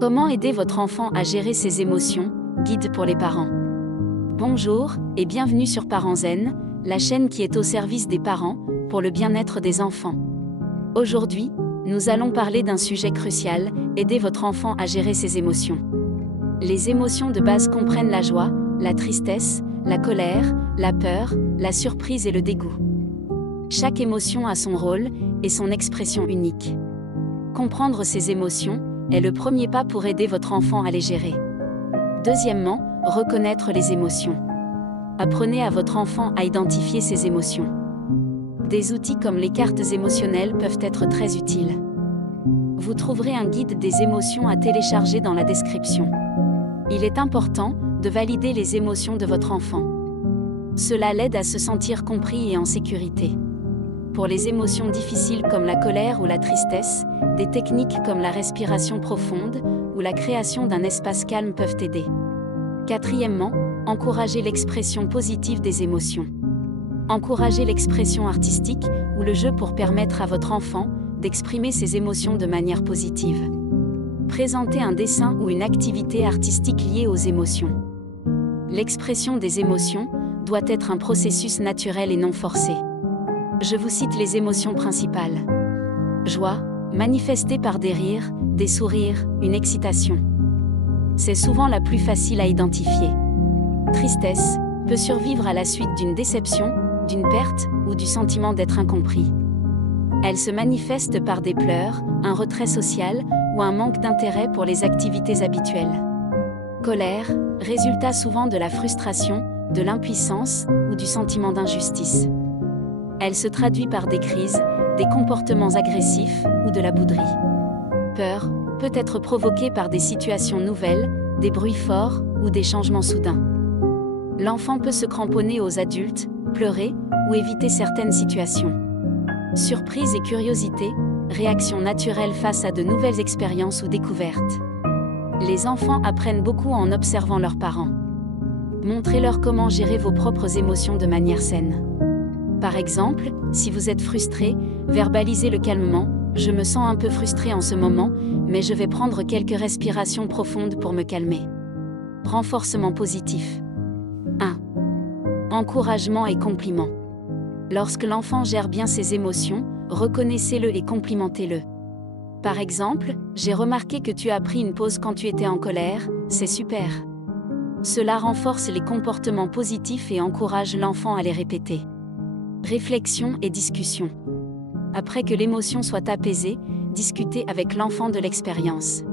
Comment aider votre enfant à gérer ses émotions? Guide pour les parents. Bonjour, et bienvenue sur Parents Zen, la chaîne qui est au service des parents, pour le bien-être des enfants. Aujourd'hui, nous allons parler d'un sujet crucial, aider votre enfant à gérer ses émotions. Les émotions de base comprennent la joie, la tristesse, la colère, la peur, la surprise et le dégoût. Chaque émotion a son rôle et son expression unique. Comprendre ces émotions est le premier pas pour aider votre enfant à les gérer. Deuxièmement, reconnaître les émotions. Apprenez à votre enfant à identifier ses émotions. Des outils comme les cartes émotionnelles peuvent être très utiles. Vous trouverez un guide des émotions à télécharger dans la description. Il est important de valider les émotions de votre enfant. Cela l'aide à se sentir compris et en sécurité. Pour les émotions difficiles comme la colère ou la tristesse, des techniques comme la respiration profonde ou la création d'un espace calme peuvent aider. Quatrièmement, encouragez l'expression positive des émotions. Encouragez l'expression artistique ou le jeu pour permettre à votre enfant d'exprimer ses émotions de manière positive. Présentez un dessin ou une activité artistique liée aux émotions. L'expression des émotions doit être un processus naturel et non forcé. Je vous cite les émotions principales. Joie, manifestée par des rires, des sourires, une excitation. C'est souvent la plus facile à identifier. Tristesse peut survivre à la suite d'une déception, d'une perte ou du sentiment d'être incompris. Elle se manifeste par des pleurs, un retrait social ou un manque d'intérêt pour les activités habituelles. Colère, résultat souvent de la frustration, de l'impuissance ou du sentiment d'injustice. Elle se traduit par des crises, des comportements agressifs ou de la bouderie. Peur peut être provoquée par des situations nouvelles, des bruits forts ou des changements soudains. L'enfant peut se cramponner aux adultes, pleurer ou éviter certaines situations. Surprise et curiosité, réaction naturelle face à de nouvelles expériences ou découvertes. Les enfants apprennent beaucoup en observant leurs parents. Montrez-leur comment gérer vos propres émotions de manière saine. Par exemple, si vous êtes frustré, verbalisez-le calmement. Je me sens un peu frustré en ce moment, mais je vais prendre quelques respirations profondes pour me calmer. Renforcement positif. 1. Encouragement et compliment. Lorsque l'enfant gère bien ses émotions, reconnaissez-le et complimentez-le. Par exemple, j'ai remarqué que tu as pris une pause quand tu étais en colère, c'est super. Cela renforce les comportements positifs et encourage l'enfant à les répéter. Réflexion et discussion. Après que l'émotion soit apaisée, discutez avec l'enfant de l'expérience.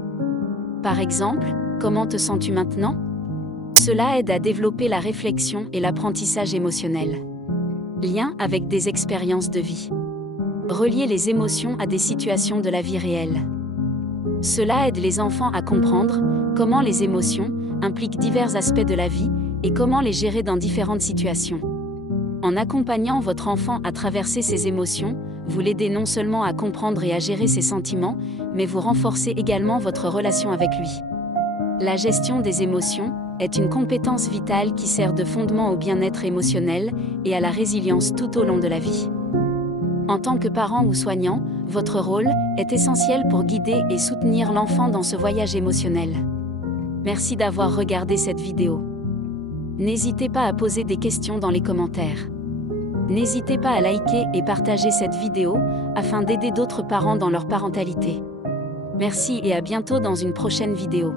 Par exemple, comment te sens-tu maintenant? Cela aide à développer la réflexion et l'apprentissage émotionnel. Lien avec des expériences de vie. Reliez les émotions à des situations de la vie réelle. Cela aide les enfants à comprendre comment les émotions impliquent divers aspects de la vie et comment les gérer dans différentes situations. En accompagnant votre enfant à traverser ses émotions, vous l'aidez non seulement à comprendre et à gérer ses sentiments, mais vous renforcez également votre relation avec lui. La gestion des émotions est une compétence vitale qui sert de fondement au bien-être émotionnel et à la résilience tout au long de la vie. En tant que parent ou soignant, votre rôle est essentiel pour guider et soutenir l'enfant dans ce voyage émotionnel. Merci d'avoir regardé cette vidéo. N'hésitez pas à poser des questions dans les commentaires. N'hésitez pas à liker et partager cette vidéo afin d'aider d'autres parents dans leur parentalité. Merci et à bientôt dans une prochaine vidéo.